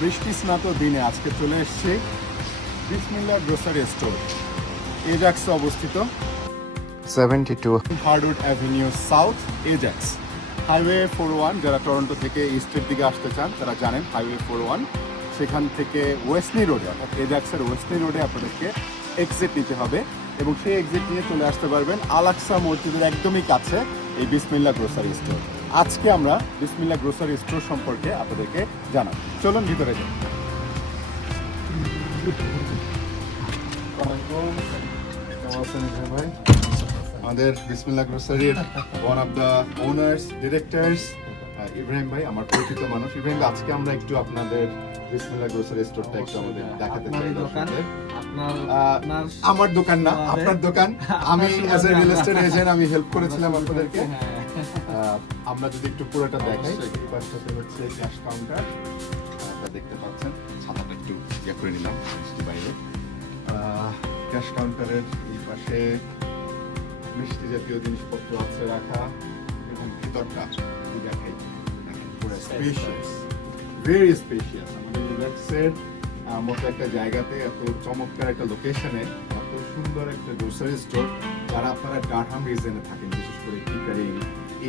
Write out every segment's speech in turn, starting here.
বৃষ্টি স্নাত দিনে আজকে চলে এসেছি বিসমিল্লা গ্রোসারি স্টোর। এজাক্সে অবস্থিত। 72 hardwood avenue south Ajax. Highway four one যারা টরন্টো থেকে ইস্টের দিকে আসতে চান তারা জানেন হাইওয়ে ফোর ওয়ান সেখান থেকে ওয়েস্টনি রোডে অর্থাৎ এজাক্সের ওয়েস্টনি রোডে আপনাদেরকে এক্সিট নিতে হবে। এবং সেই এক্সিট নিয়ে চলে আসতে পারবেন আলাক্সা মসজিদের একদমই কাছে এই বিসমিল্লা গ্রোসারি স্টোর। আজকে আমরা বিসমিল্লা গ্রোসারি স্টোর সম্পর্কে আপনাদেরকে জানাব। চলুন ভিতরে যাই। ভাই আমাদের Bismillah গ্রোসারির one of the owners directors Ibrahim ভাই আমার পরিচিত মানুষ। ইব্রাহিম আজকে আমরা একটু আপনাদের বিসমিল্লা গ্রোসারি স্টোরটা একটু আমাদের দেখাতে চাই আমার দোকান না আপনার দোকান। আমি as a real estate agent আমি হেল্প করেছিলাম আপনাদেরকে। হ্যাঁ। আমরা যদি একটু পুরোটা দেখাই। এই হচ্ছে ক্যাশ কাউন্টার। আপনারা দেখতে পাচ্ছেন ছাতাটা একটু ইয়ে করে নিলাম বৃষ্টি বাইরে। ক্যাশ কাউন্টারের এই পাশে মিষ্টি জাতীয় জিনিসপত্র আছে রাখা এবং ভিতরটা যদি দেখাই। পুরো স্পেশিয়াস ভেরি স্পেশিয়াস আমাদের রিল্যাক্সের মতো একটা জায়গাতে এত চমৎকার একটা লোকেশনে এত সুন্দর একটা গ্রোসারি স্টোর যারা আপনারা ডারহাম রিজনে থাকেন বিশেষ করে পিকারিং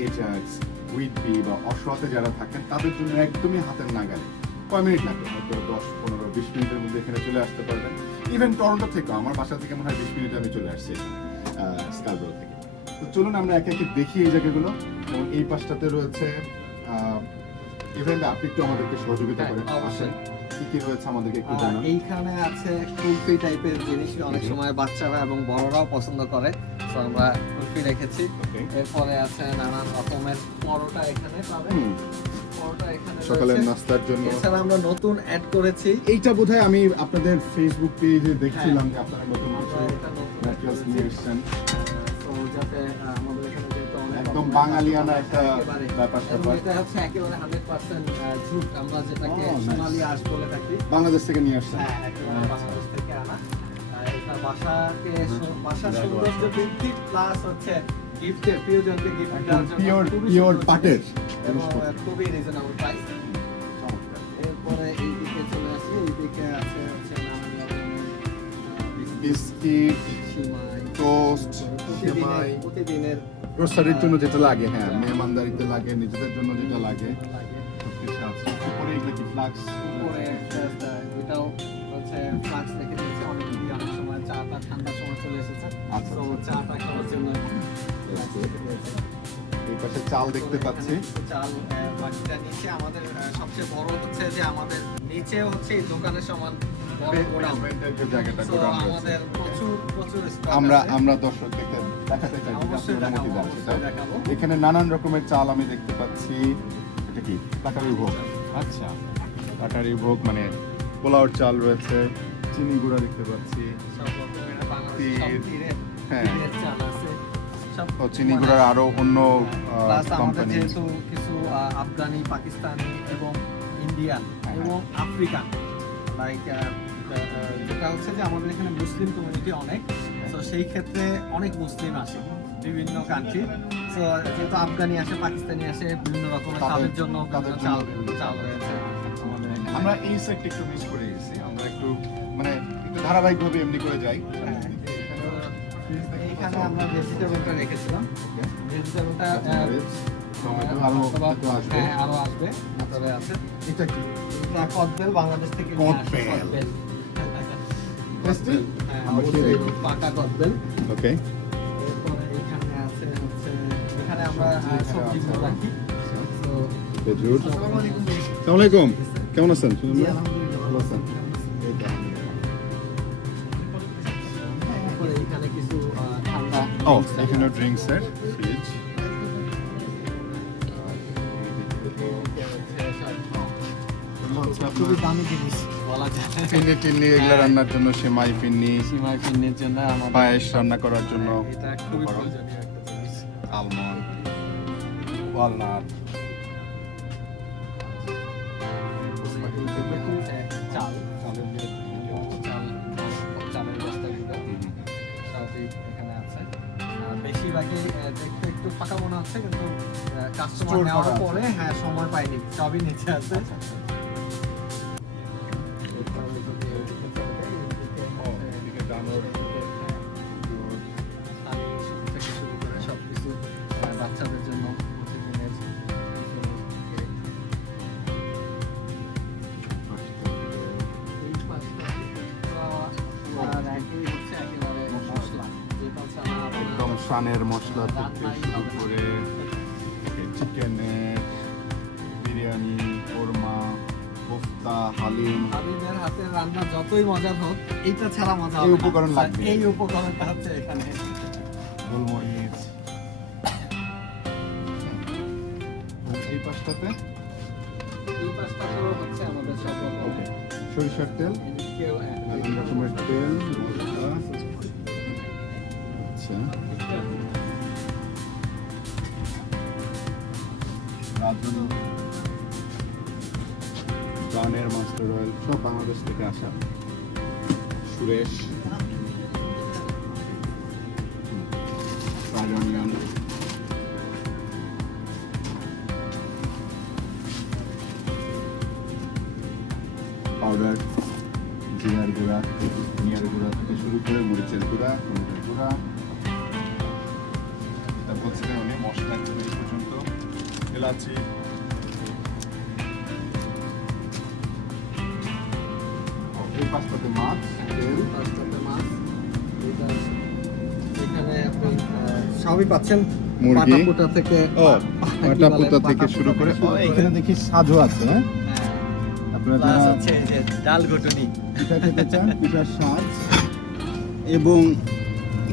এজাক্স উইডবি বা অসহাতে যারা থাকেন তাদের জন্য একদমই হাতের নাগালে কয় মিনিট লাগবে হয়তো দশ পনেরো বিশ মিনিটের মধ্যে এখানে চলে আসতে পারবেন। ইভেন টরন্টো থেকে আমার বাসা থেকে মনে হয় বিশ মিনিটে আমি চলে আসছি স্কালব্রো থেকে। তো চলুন আমরা একে একে দেখি এই জায়গাগুলো। এবং এই পাশটাতে রয়েছে ইভেন আপনি একটু আমাদেরকে সহযোগিতা হ্যাঁ, করেন আসেন। কি কি রয়েছে আমাদেরকে একটু জানান। এইখানে আছে কুলফি টাইপের জিনিস অনেক সময় বাচ্চারা এবং বড়রাও পছন্দ করে। তো আমরা কুলফি রেখেছি এরপরে আছে নানান রকমের পরোটা এখানে পাবেন। সকালের নাস্তার জন্য। এছাড়া আমরা নতুন অ্যাড করেছি। এইটা বোধহয় আমি আপনাদের ফেসবুক পেজে দেখছিলাম যে আপনারা নতুন কিছু এটা নতুন add ম্যাটেরিয়ালস করেছি। নিয়ে এসেছেন। যাতে আমাদের এখানে একদম বাঙালিয়ানা একটা ব্যাপার স্যাপার এটা হচ্ছে একেবারে হান্ড্রেড পার্সেন্ট ঝুট। আমরা যেটাকে সোনালি আঁশ বলে থাকি। বাংলাদেশ থেকে নিয়ে আসছেন। হ্যাঁ, বাংলাদেশ থেকে আনা। আহ, এটা বাসাকে বাসার সৌন্দর্য বৃদ্ধি প্লাস হচ্ছে গিফটের প্রিয়জনকে গিফট দেওয়ার জন্য পিওর পিওর পাটের খুবই রিজনেবল প্রাইস এরপরে এই দিকে চলে আসি এই দিকে আছে হচ্ছে বিস্কিট টোস্ট প্রতিদিনের সেমাই। প্রতিদিনের গ্রোসারির জন্য যেটা লাগে হ্যাঁ মেহমানদারিতে লাগে নিজেদের জন্য যেটা লাগে। লাগে। সবকিছু আছে। উপরে এগুলো কি ফ্লাক্স উপরে এটাও হচ্ছে ফ্লাক্স রেখে দিয়েছে অনেক অনেক সময় চাটা ঠান্ডার সময় চলে এসেছে। আচ্ছা, তো চাটা খাওয়ার জন্য এই পাশে চাল দেখতে পাচ্ছি। চাল বাকিটা নিচে আমাদের সবচেয়ে বড় হচ্ছে যে আমাদের নিচে হচ্ছে দোকানের সমান আমরা। আমরা দর্শকদেরকে দেখাতে চাই অনুমতি দেন এখানে নানান রকমের চাল আমি দেখতে পাচ্ছি। এটা কি? কাটারি ভোগ আচ্ছা। কাটারি ভোগ মানে পোলাওর চাল রয়েছে চিনি গুঁড়া দেখতে পাচ্ছি হ্যাঁ। চিনি মানে- গুঁড়ার আরও অন্য কোম্পানি যেহেতু কিছু আফগানি পাকিস্তানি এবং ইন্ডিয়ান। এবং আফ্রিকান লাইক যেটা হচ্ছে যে আমাদের এখানে মুসলিম কমিউনিটি অনেক তো সেই ক্ষেত্রে অনেক মুসলিম আসে বিভিন্ন কান্ট্রি তো যেহেতু আফগানি আসে পাকিস্তানি আসে বিভিন্ন রকমের তাদের- তাদের জন্য চাল চাল রয়েছে। আমরা এই সেটটা একটু মিস করে গেছি। আমরা একটু মানে একটু ধারাবাহিকভাবে এমনি করে যাই। হ্যাঁ, তো আমরা ভেজিটেবলটা রেখেছিলাম। ভেজিটেবলটা আরও আসবে। আছে। এটা কি? এটা কদবেল বাংলাদেশ থেকে কদবেল। কদবেল। টেস্টি হ্যাঁ, পাকা কদবেল। ওকে এখানে আছে হচ্ছে এখানে আমরা সবজি এখানে। রাখি। আসসালামু আলাইকুম। কেমন আছেন? জি, ভালো আছেন। এই তো। এরপরে এখানে কিছু আহ, ঠান্ডা ও এখানে ড্রিঙ্কস এর ফ্রিজ খুবই দামি জিনিস। বলা যায়। পিন্নি টিন্নি এগুলো রান্নার জন্য সেমাই পিন্নি সীমায় পিন্নির জন্য আমাদের পায়েস রান্না করার জন্য। এটা খুবই প্রয়োজনীয় একটা জিনিস। আলমন্ড ওয়ালনাট সবই নিচে আছে। হাবিবের হাতের রান্না যতই মজার হোক এইটা ছাড়া মজা এই উপকরণ লাগবে। এই উপকরণটা হচ্ছে এখানে। গোলমরিচ। এই পাশটাতে? এই হচ্ছে আমাদের সব রকম। সরিষার তেল। রকমের তেল আচ্ছা। রাঁধুনি। গানের মাস্টার অয়েল সব বাংলাদেশ থেকে আসা সুরেশ পাউডার, জিরার গুঁড়া, ধনিয়ার গুঁড়া থেকে শুরু করে মরিচের গুঁড়া হলুদের গুঁড়া। তারপর থেকে অনেক মশলা পর্যন্ত এলাচি সবই পাচ্ছেন মুরগি। পাটাপুটা থেকে ও কি পাটা বলে? থেকে শুরু করে ও এখানে দেখি সাজু আছে হ্যাঁ? হ্যাঁ। যারা হচ্ছে যে ডাল ঘুটুনি। পিঠা খেতে চান পিঠার সাজ এবং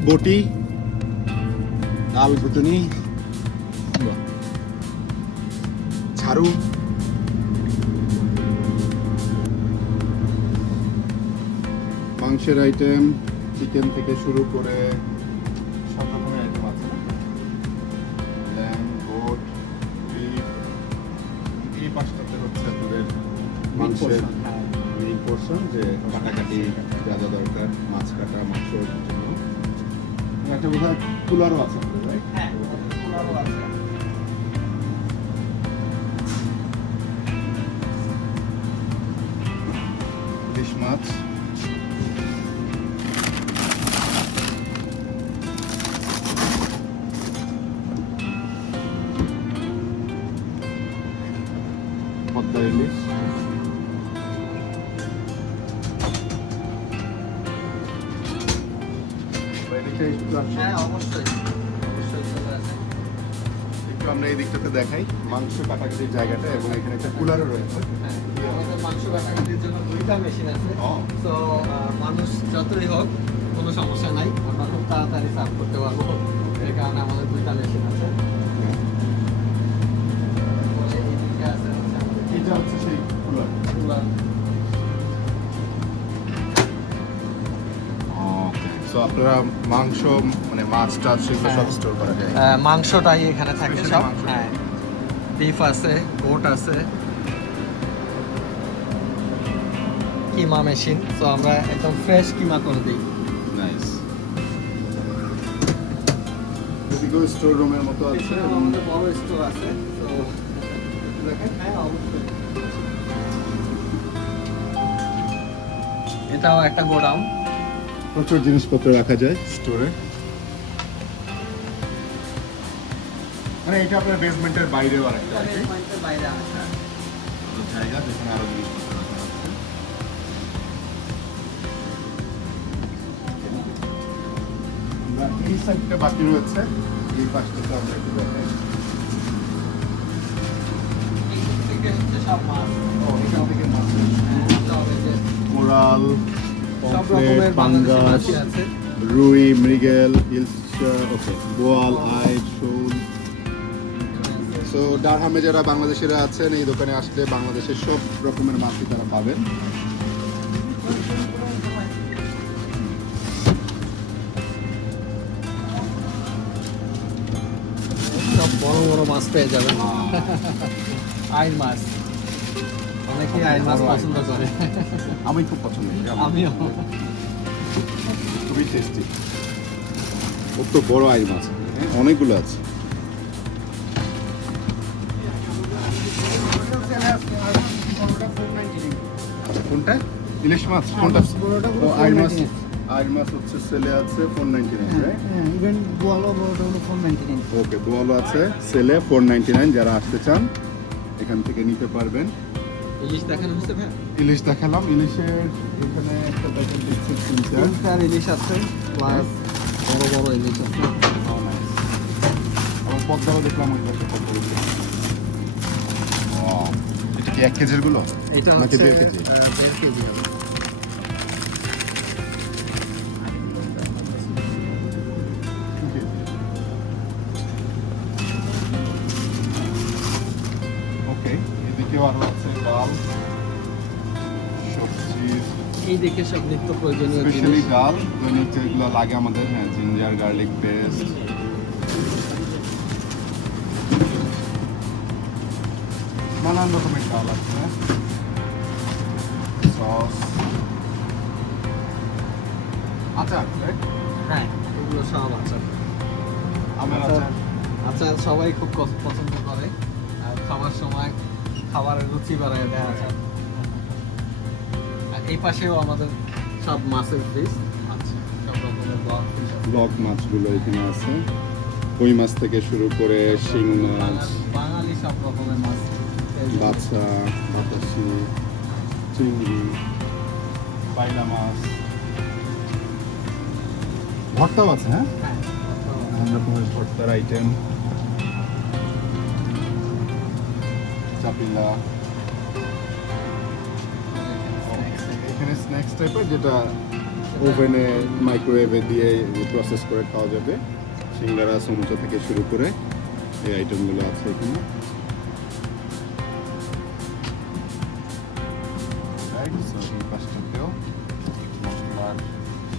বটি। ডাল ঘুটনি। ঝাড়ু। মাংসের আইটেম চিকেন থেকে শুরু করে মেইন পোর্শন যে কাটাকাটি যা যা দরকার মাছ কাটা মাংসর জন্য। এবং একটা বোধহয় কুলারও আছে হ্যাঁ পোলাও আছে। ইলিশ মাছ। পদ্মা ইলিশ। আসুন। হ্যাঁ অবশ্যই। অবশ্যই চলে আসে একটু আমরা এই দিকটাতে দেখাই মাংস কাটাকাটির জায়গাটা এবং এখানে একটা কুলারও রয়েছে। হ্যাঁ আমাদের মাংস কাটাকাটির জন্য দুইটা মেশিন আছে। তো মানুষ যতই হোক কোনো সমস্যা নাই। আমরা খুব তাড়াতাড়ি সার্ভ করতে পারব। এর কারণে আমাদের দুইটা মেশিন আছে। আছে হচ্ছে এটা হচ্ছে সেই কুলার। cooler। সো আপনারা মাংস মানে মাছ টাছ সেগুলো সব হ্যাঁ। স্টোর করা যায়। মাংসটাই এখানে থাকে সব। হ্যাঁ। বিফ আছে গোট আছে। কিমা মেশিন। তো আমরা একদম ফ্রেশ কিমা করে দিই। নাইস এদিকেও স্টোর রুমের মতো আছে এছাড়াও আমাদের বড় স্টোর আছে তো দেখেন। হ্যাঁ অবশ্যই। এটাও একটা গোডাউন। প্রচুর জিনিসপত্র রাখা যায়। স্টোরে মানে এটা আপনার বেসমেন্টের বাইরেও আরেকটা বাইরে জায়গা যেখানে আরও জিনিসপত্র রাখা আছে এই সাইডটা বাকি রয়েছে। এই পাশটাতে আমরা একটু দেখাই। এই থেকে হচ্ছে সব মাছ। ও এখান থেকে মাছ। হ্যাঁ, কোরাল পাঙ্গাস রুই মৃগেল ইলশা ওকে বোয়াল আইট শোল। সো ডারহামে যারা বাংলাদেশিরা আছেন এই দোকানে আসলে বাংলাদেশের সব রকমের মাছই তারা পাবেন। সব বড় বড় মাছ পেয়ে যাবেন। আইন মাছ। মাছ পছন্দ করে। আমি খুব পছন্দ করি আমিও। খুবই টেস্টি ও তো বড় আইল মাছ হ্যাঁ, অনেকগুলো আছে। আচ্ছা, কোনটা? ইলিশ মাছ কোনটা? বড়টা আইল মাছ আইল মাছ হচ্ছে সেলে আছে ফোর নাইনটি নাইন ইভেন গোয়ালো বড়টা হলো ফোর নাইনটি নাইন ওকে বোয়ালো আছে সেলে ফোর নাইনটি নাইন যারা আসতে চান এখান থেকে নিতে পারবেন। ইলিশ দেখানো হচ্ছে ভাই? ইলিশ দেখালাম ইলিশের এখানে একটা তিনটার ইলিশ আছে প্লাস বড় বড় ইলিশ আছে। Oh, পদ্মাও দেখলাম ওই পাশে পদ্মাগুলো এটা কি এক কেজিরগুলো? এটা হচ্ছে দেড় কেজি? দেখে সব নিত্য প্রয়োজনীয় স্পেশালি ডাল দৈনিক যেগুলো লাগে আমাদের হ্যাঁ জিঞ্জার গার্লিক পেস্ট নানান রকমের ডাল আছে সস আচার right? হ্যাঁ এগুলো সব আচার। আমের আচার। আচার। আচার সবাই খুব পছন্দ করে। আর খাওয়ার সময় খাবারের রুচি বাড়ায় দেয় আচার। এই পাশেও আমাদের সব মাছের ফিস আছে সব রকমের ব্লক মাছগুলো এখানে আছে। কই মাছ থেকে শুরু করে শিং মাছ। বাঙালি- বাঙালি সব রকমের মাছ। বাচ্চা বাতাসি চিংড়ি পাইলা মাছ। ভর্তাও আছে হ্যাঁ? হ্যাঁ নানান রকমের ভর্তার আইটেম চাপিলা। এখানে স্ন্যাক্স টাইপের যেটা ওভেনে মাইক্রোওয়েভে দিয়ে প্রসেস করে খাওয়া যাবে। সিঙ্গারা সমুচা থেকে শুরু করে এই আইটেমগুলো আছে এখানে।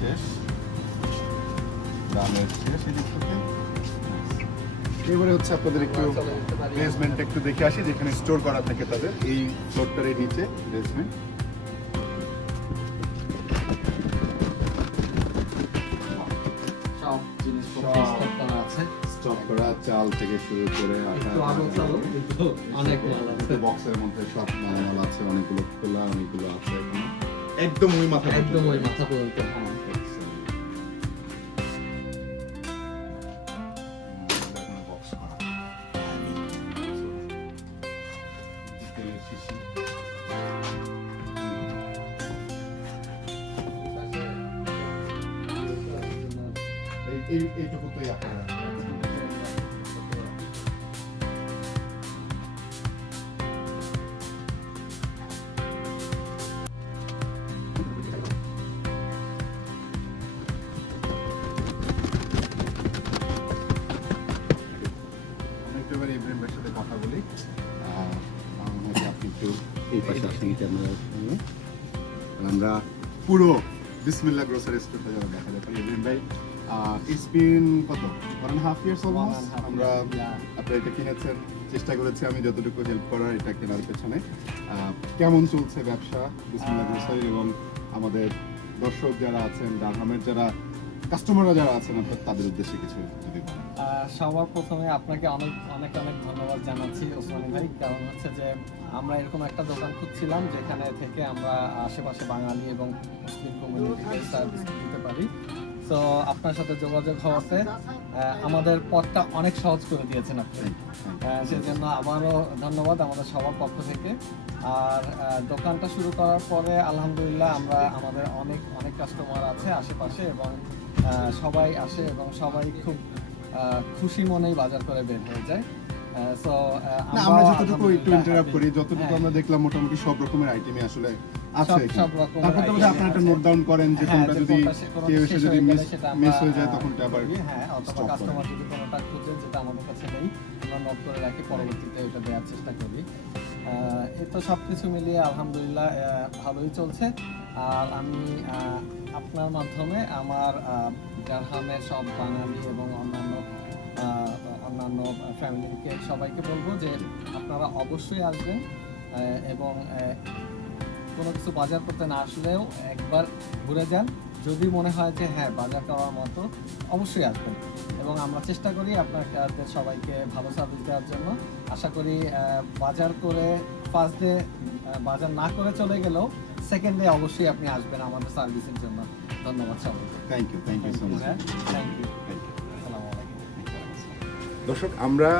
শেষ ডালের শেষ এদিক থেকে। এবারে হচ্ছে আপনাদের একটু চলে যেতে পারি। বেসমেন্ট একটু দেখে আসি যেখানে স্টোর করা থাকে তাদের। এই ফ্লোরটার এই নিচে বেসমেন্ট করা চাল থেকে শুরু করে আটা অনেক মাল আছে। বক্সের মধ্যে সব মালামাল আছে অনেকগুলো খোলা অনেকগুলো আছে এখানে। একদম ওই মাথা একদম ওই মাথা পর্যন্ত হ্যাঁ। এইটুকু তো আপনারা এই পাশে আসেন আর আমরা পুরো বিসমিল্লাহ গ্রোসারি স্টোরটা যেন দেখা যায়। ইব্রাহিম ভাই ইটস বিন কত? One and half years almost আমরা আপনি এটা কিনেছেন চেষ্টা করেছি আমি যতটুকু হেল্প করার এটা কেনার পেছনে। আহ, কেমন চলছে ব্যবসা? বিসমিল্লাহ গ্রোসারি এবং আমাদের দর্শক যারা আছেন ডারহামের যারা কাস্টমাররা যারা আছেন আপনার তাদের উদ্দেশ্যে কিছু যদি সবার প্রথমে আপনাকে অনেক অনেক অনেক ধন্যবাদ জানাচ্ছি ওসমানী ভাই। কারণ হচ্ছে যে আমরা এরকম একটা দোকান খুঁজছিলাম যেখানে থেকে আমরা আশেপাশে বাঙালি এবং মুসলিম কমিউনিটিকে সার্ভিস দিতে পারি। তো আপনার সাথে যোগাযোগ হওয়াতে আমাদের পথটা অনেক সহজ করে দিয়েছেন আপনি। সেজন্য আবারও ধন্যবাদ আমাদের সবার পক্ষ থেকে। আর দোকানটা শুরু করার পরে আলহামদুলিল্লাহ আমরা আমাদের অনেক অনেক কাস্টমার আছে আশেপাশে এবং সবাই আসে এবং সবাই খুব খুশি মনেই বাজার করে বের হয়ে যায়। সো আমরা যতটুকু একটু ইন্টারাপ্ট করি যতটুকু আমরা দেখলাম মোটামুটি সব রকমের আইটেমই আসলে আছে তারপর তো আপনারা একটা নোট ডাউন করেন যে হ্যাঁ, কোনটা যদি কেউ এসে যদি মিস মিস হয়ে যায় তখন আবার হ্যাঁ অথবা কাস্টমার যদি কোনোটা খুঁজে যেটা আমাদের কাছে নেই আমরা নোট করে রাখি পরবর্তীতে এটা দেওয়ার চেষ্টা করি। এ তো সব কিছু মিলিয়ে আলহামদুলিল্লাহ ভালোই চলছে। আর আমি আপনার মাধ্যমে আমার জারহামের সব বাঙালি এবং অন্যান্য অন্যান্য ফ্যামিলিকে সবাইকে বলব যে আপনারা অবশ্যই আসবেন এবং কোনো কিছু বাজার করতে না আসলেও একবার ঘুরে যান। যদি মনে হয় যে হ্যাঁ বাজার করার মতো অবশ্যই আসবেন। এবং আমরা চেষ্টা করি আপনাদের সবাইকে ভালো সার্ভিস দেওয়ার জন্য। আশা করি বাজার করে ফার্স্ট ডে বাজার না করে চলে গেলেও সেকেন্ড ডে অবশ্যই আপনি আসবেন আমাদের সার্ভিসের জন্য। ধন্যবাদ সবাইকে। Thank you thank you so much thank you দর্শক আমরা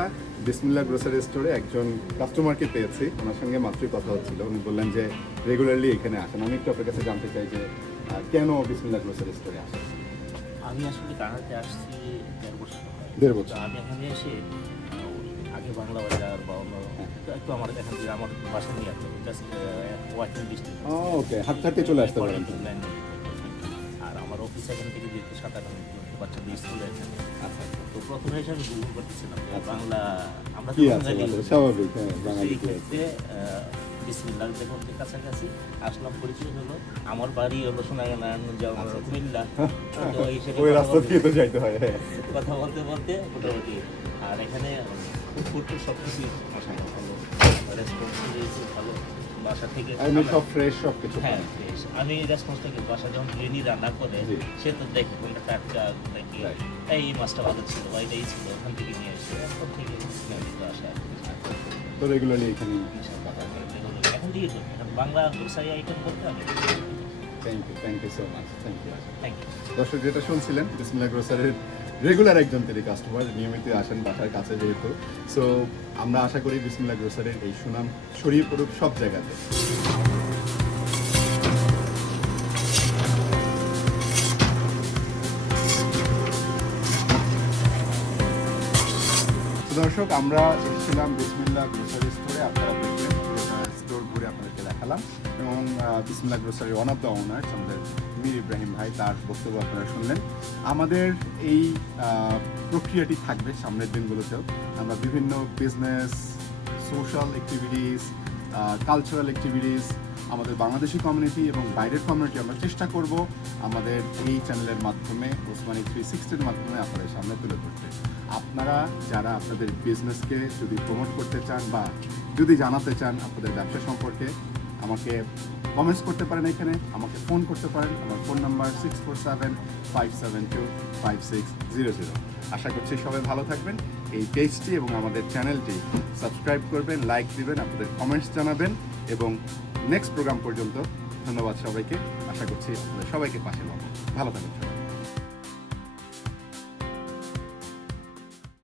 বিসমিল্লা গ্রোসারি স্টোরে একজন কাস্টমারকে পেয়েছি। ওনার সঙ্গে মাত্রই কথা হচ্ছিল। উনি বললেন যে রেগুলারলি এখানে আসেন। আমি একটু আপনার কাছে জানতে চাই যে কেন বিসমিল্লা গ্রোসারি স্টোরে আসেন আমি আসলে কানাডাতে আসছি দেড় বছর। দেড় বছর। আমি এখানে এসে আগে বাংলা বাজার বা অন্য একটু আমার এখান থেকে আমার বাসা নিয়ে আসতে জাস্ট ওয়াকিং ডিস্ট্রিক্ট ওকে হাঁটতে হাঁটতে চলে আসতে পারেন। আর আমার অফিস এখান থেকে যেহেতু সাত আট মিনিট বাচ্চাদের স্কুলে এখানে আচ্ছা। তো প্রথমে এসে আমি গুগল করতেছিলাম বাংলা আমরা তো বাঙালি বলো? স্বাভাবিক হ্যাঁ বাঙালি বিসমিল্লাহ দেখুন কাছাকাছি আসলাম পরিচয় হলো আমার বাড়ি হলো সোনাগানাগঞ্জ কুমিল্লা। তো এই হিসেবে আচ্ছা, ওই রাস্তা দিয়ে তো যাইতে হয় হ্যাঁ। কথা বলতে বলতে মোটামুটি আর এখানে ফুড সব কিছুই ভালো। রেসপন্স দিয়েছে ভালো বাসা থেকে এমনি সব ফ্রেশ সব কিছু হ্যাঁ। বেশ। আমি রেসপন্স থেকে বাসা যখন গৃহিণী রান্না করে সে তো দেখে কোনটা টাটকা কোনটা এই মাছটা ভালো ছিল বা এটাই ছিল ওখান থেকে নিয়ে এসে এরপর থেকে আসা তো রেগুলারলি এখন দিয়ে এখন বাংলা গ্রোসারি আইটেম বলতে আমি thank you thank you so much thank you thank you দর্শক যেটা শুনছিলেন বিসমিল্লা গ্রোসারির রেগুলার একজন তিনি কাস্টমার নিয়মিত আসেন বাসার কাছে যেহেতু। সো আমরা আশা করি বিসমিল্লা গ্রোসারির এই সুনাম ছড়িয়ে পড়ুক সব জায়গাতে। দর্শক আমরা এসেছিলাম বিসমিল্লা গ্রোসারি স্টোরে আপনারা দেখালাম এবং Bismillah grocery one of the owners আমাদের মীর ইব্রাহিম ভাই, তার বক্তব্য আপনারা শুনলেন। আমাদের এই প্রক্রিয়াটি থাকবে সামনের দিনগুলোতেও। আমরা বিভিন্ন business social activities cultural activities আমাদের বাংলাদেশি কমিউনিটি এবং বাইরের কমিউনিটি আমরা চেষ্টা করব আমাদের এই চ্যানেলের মাধ্যমে, ওসমানি থ্রি সিক্সটির মাধ্যমে আপনাদের সামনে তুলে ধরতে। আপনারা যারা আপনাদের বিজনেসকে যদি প্রমোট করতে চান বা যদি জানাতে চান আপনাদের ব্যবসা সম্পর্কে আমাকে কমেন্টস করতে পারেন এখানে, আমাকে ফোন করতে পারেন। আমার phone number six four seven five seven two five six zero zero আশা করছি সবাই ভালো থাকবেন, এই পেজটি এবং আমাদের চ্যানেলটি সাবস্ক্রাইব করবেন লাইক দিবেন, আপনাদের কমেন্টস জানাবেন এবং নেক্সট প্রোগ্রাম পর্যন্ত ধন্যবাদ সবাইকে। আশা করছি সবাইকে পাশে পাবো। ভালো থাকবেন সবাই।